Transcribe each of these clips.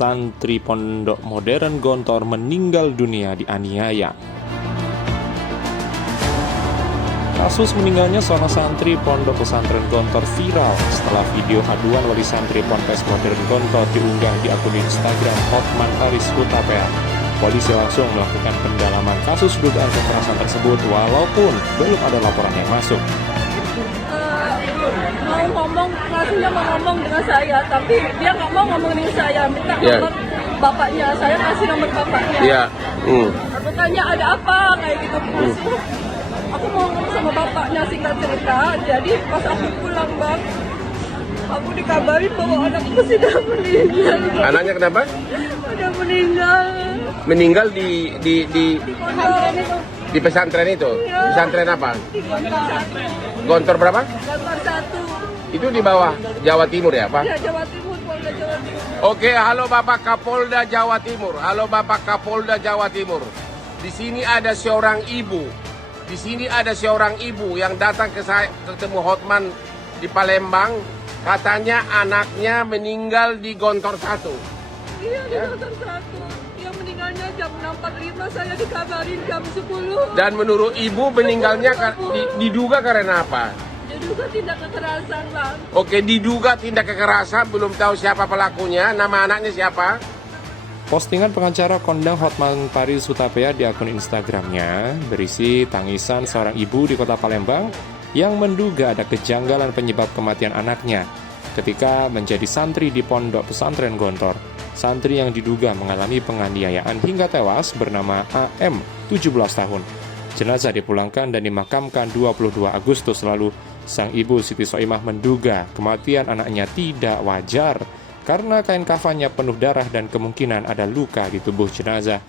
santri Pondok Modern Gontor meninggal dunia dianiaya. Kasus meninggalnya seorang santri Pondok Pesantren Gontor viral setelah video aduan wali santri Ponpes Modern Gontor diunggah di akun Instagram Hotman Paris Hutapea. Polisi langsung melakukan pendalaman kasus dugaan kekerasan tersebut walaupun belum ada laporan yang masuk. Rasanya mau ngomong dengan saya, tapi dia nggak mau ngomong dengan saya, minta nomor bapaknya, saya kasih nomor bapaknya. Aku tanya ada apa, kayak gitu. Aku mau ngomong sama bapaknya, singkat cerita. Jadi pas aku pulang bang, aku dikabari bahwa anakku sudah meninggal. Anaknya kenapa? Sudah meninggal. Meninggal di Pondok. pesantren itu? Iya. Pesantren apa? Di Gontor 1. Gontor berapa? Gontor 1. Itu di bawah Jawa Timur ya Pak? Ya, Jawa Timur, Polda Jawa Timur. Oke, halo Bapak Kapolda Jawa Timur. Halo Bapak Kapolda Jawa Timur. Di sini ada seorang ibu. Di sini ada seorang ibu yang datang ke saya ketemu Hotman di Palembang. Katanya anaknya meninggal di Gontor 1. Iya, di Gontor 1. Yang meninggalnya jam 6.45, saya dikabarin jam 10. Dan menurut ibu meninggalnya diduga karena apa? Diduga tindak kekerasan, Bang. Oke, diduga tindak kekerasan, belum tahu siapa pelakunya, nama anaknya siapa? Postingan pengacara kondang Hotman Paris Hutapea di akun Instagramnya berisi tangisan seorang ibu di kota Palembang yang menduga ada kejanggalan penyebab kematian anaknya ketika menjadi santri di Pondok Pesantren Gontor. Santri yang diduga mengalami penganiayaan hingga tewas bernama AM, 17 tahun. Jenazah dipulangkan dan dimakamkan 22 Agustus lalu. Sang ibu Siti Soimah menduga kematian anaknya tidak wajar karena kain kafannya penuh darah dan kemungkinan ada luka di tubuh jenazah.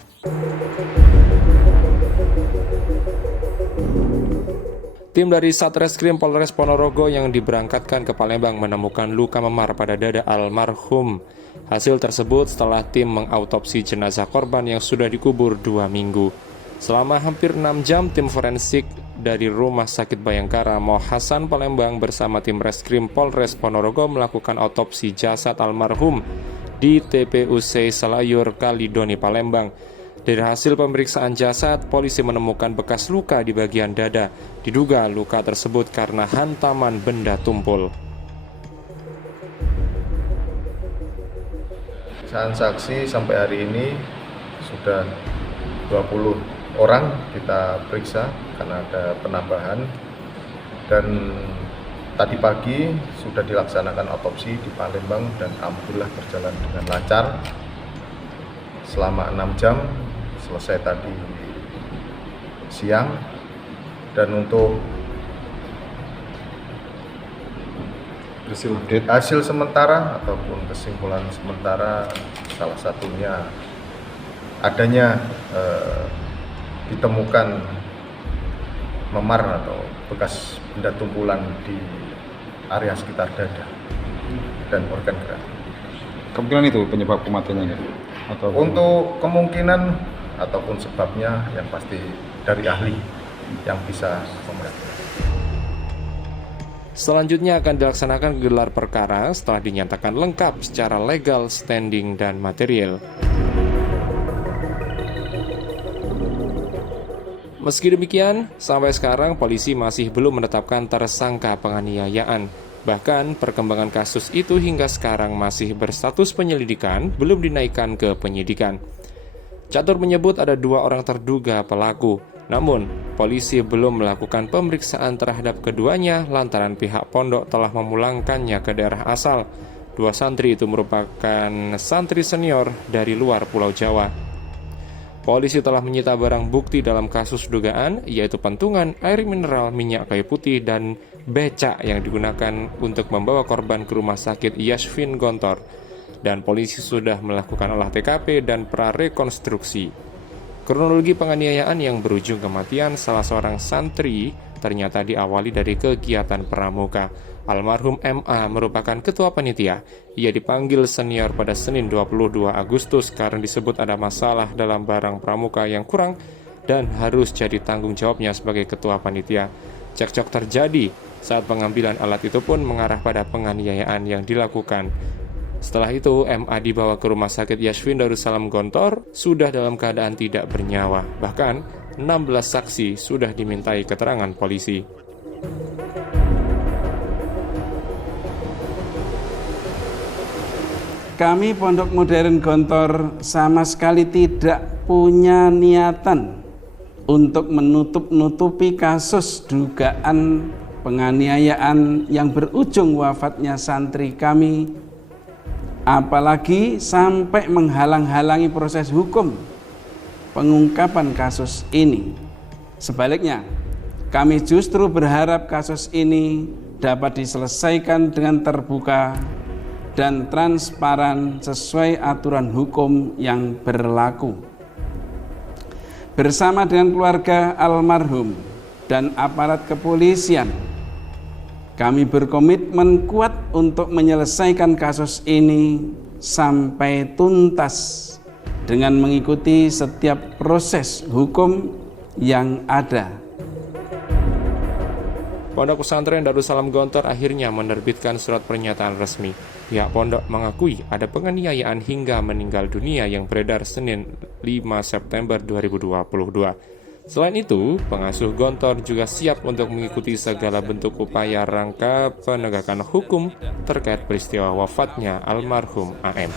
Tim dari Satreskrim Polres Ponorogo yang diberangkatkan ke Palembang menemukan luka memar pada dada almarhum. Hasil tersebut setelah tim mengautopsi jenazah korban yang sudah dikubur 2 minggu. Selama hampir 6 jam, tim forensik dari Rumah Sakit Bayangkara Moh Hasan Palembang bersama tim Reskrim Polres Ponorogo melakukan autopsi jasad almarhum di TPUC Selayur Kalidoni Palembang. Dari hasil pemeriksaan jasad, polisi menemukan bekas luka di bagian dada. Diduga luka tersebut karena hantaman benda tumpul. Saksi sampai hari ini sudah 20 orang kita periksa karena ada penambahan, dan tadi pagi sudah dilaksanakan autopsi di Palembang dan alhamdulillah berjalan dengan lancar selama 6 jam, selesai tadi siang. Dan untuk hasil sementara ataupun kesimpulan sementara, salah satunya adanya ditemukan memar atau bekas benda tumpulan di area sekitar dada dan organ gerak. Kemungkinan itu penyebab kematiannya? Atau untuk kemungkinan ataupun sebabnya yang pasti dari ahli yang bisa memeriksa. Selanjutnya akan dilaksanakan gelar perkara setelah dinyatakan lengkap secara legal, standing, dan material. Meski demikian, sampai sekarang polisi masih belum menetapkan tersangka penganiayaan. Bahkan, perkembangan kasus itu hingga sekarang masih berstatus penyelidikan, belum dinaikkan ke penyidikan. Catur menyebut ada 2 orang terduga pelaku. Namun, polisi belum melakukan pemeriksaan terhadap keduanya lantaran pihak pondok telah memulangkannya ke daerah asal. 2 santri itu merupakan santri senior dari luar Pulau Jawa. Polisi telah menyita barang bukti dalam kasus dugaan, yaitu pentungan, air mineral, minyak kayu putih, dan becak yang digunakan untuk membawa korban ke rumah sakit Yasfin Gontor. Dan polisi sudah melakukan olah TKP dan prarekonstruksi. Kronologi penganiayaan yang berujung kematian salah seorang santri ternyata diawali dari kegiatan pramuka. Almarhum MA merupakan ketua panitia. Ia dipanggil senior pada Senin 22 Agustus karena disebut ada masalah dalam barang pramuka yang kurang dan harus jadi tanggung jawabnya sebagai ketua panitia. Cekcok terjadi saat pengambilan alat itu pun mengarah pada penganiayaan yang dilakukan. Setelah itu, MA dibawa ke Rumah Sakit Yashvin Darussalam Gontor sudah dalam keadaan tidak bernyawa. Bahkan, 16 saksi sudah dimintai keterangan polisi. Kami Pondok Modern Gontor sama sekali tidak punya niatan untuk menutup-nutupi kasus dugaan penganiayaan yang berujung wafatnya santri kami, apalagi sampai menghalang-halangi proses hukum pengungkapan kasus ini. Sebaliknya, kami justru berharap kasus ini dapat diselesaikan dengan terbuka dan transparan sesuai aturan hukum yang berlaku. Bersama dengan keluarga almarhum dan aparat kepolisian, kami berkomitmen kuat untuk menyelesaikan kasus ini sampai tuntas dengan mengikuti setiap proses hukum yang ada. Pondok Pesantren Darussalam Gontor akhirnya menerbitkan surat pernyataan resmi. Pihak pondok mengakui ada penganiayaan hingga meninggal dunia yang beredar Senin 5 September 2022. Selain itu, pengasuh Gontor juga siap untuk mengikuti segala bentuk upaya rangka penegakan hukum terkait peristiwa wafatnya almarhum AM.